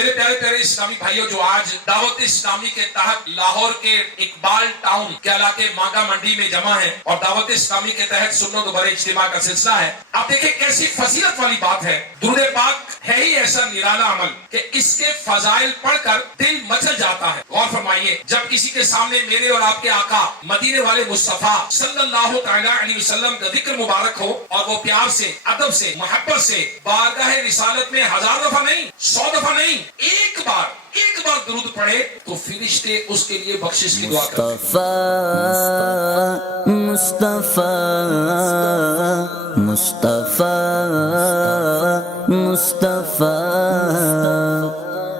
मेरे प्यारे प्यारे इस्लामी भाइयों, जो आज दावत इस्लामी के तहत लाहौर के इकबाल टाउन के इलाके मांगा मंडी में जमा है और दावत इस्लामी के तहत सुन्नत व बड़े इज्तिमा का सिलसिला है। आप देखिए कैसी फजीलत वाली बात है। दुरूद पाक है ही ऐसा निराला अमल कि इसके फजाइल पढ़कर दिल मचल जाता है। गौर फरमाइए, जब किसी के सामने मेरे और आपके आका मदीने वाले मुस्तफा सल्लल्लाहु तआला अलैहि वसल्लम का जिक्र मुबारक हो और वो प्यार से, अदब से, मोहब्बत से बारगाह रिसालत में 1000 दफा नहीं, 100 दफा नहीं, एक बार दुरूद पढ़े तो फरिश्ते उसके लिए बख्शिश की दुआ करते हैं। मुस्तफा मुस्तफा मुस्तफा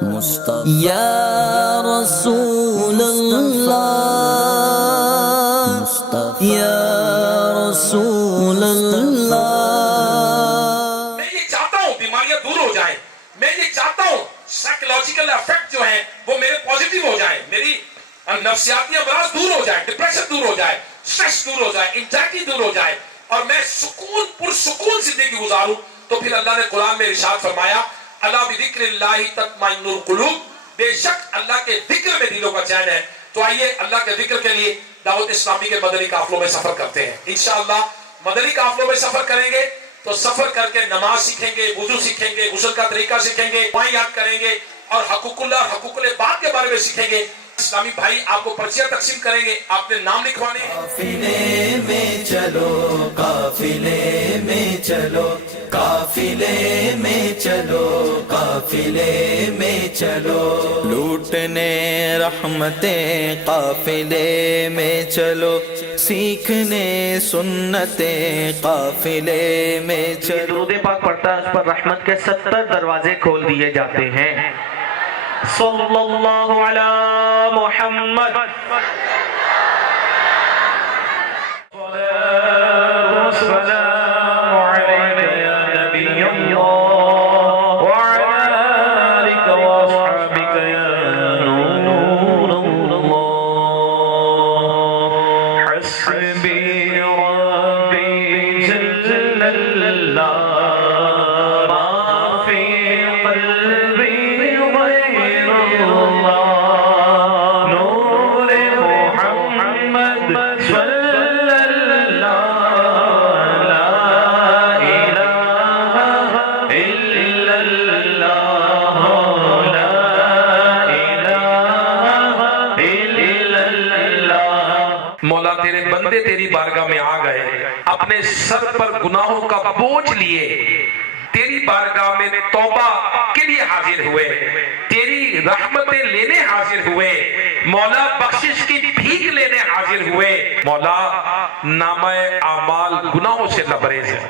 मुस्तफा या रसूल अल्लाह या रसूल अल्लाह। मैं ये चाहता हूँ बीमारियां दूर हो जाए, मैं ये चाहता हूँ साइकोलॉजिकल इफेक्ट जो है वो मेरे पॉजिटिव हो जाए, मेरी नफ्सियाती अमराज दूर हो जाए, डिप्रेशन दूर हो जाए, स्ट्रेस दूर हो जाए, एंजाइटी दूर हो जाए और मैं पुरसुकून जिंदगी गुजारूं। तो फिर अल्लाह ने कुरान में इरशाद फरमाया, अला बिज़िक्रिल्लाहि तत्मइन्नुल कुलूब, बेशक अल्लाह के जिक्र में दिलों का चैन है। तो आइए अल्लाह के जिक्र के लिए दावत इस्लामी के मदनी काफिलों में सफर करते हैं। इंशाअल्लाह मदनी काफिलों में सफर करेंगे तो सफर करके नमाज सीखेंगे, वुजू सीखेंगे, गुस्ल का तरीका सीखेंगे, दुआएं याद करेंगे और हकूकुल्लाह हकूकुल इबाद के बारे में सीखेंगे। इस्लामी भाई आपको पर्चियां तकसीम करेंगे, आपने नाम लिखवाने हैं। काफिले में चलो, काफिले में चलो, काफिले में चलो, काफिले में चलो, लूटने रहमतें काफिले में चलो, सीखने सुन्नतें काफिले में चलो। दुरूद पाक पढ़ता है, उस पर रहमत के 70 दरवाजे खोल दिए जाते हैं। सल्लल्लाहु अला मुहम्मद मौला तेरे बंदे तेरी बारगाह में आ गए, अपने सर पर गुनाहों का बोझ लिए तेरी बारगाह में तौबा के लिए हाजिर हुए, तेरी रहमतें लेने हाजिर हुए, मौला बख्शिश की भीख लेने हाजिर हुए। मौला नामा आमाल गुनाहों से लबरेज है।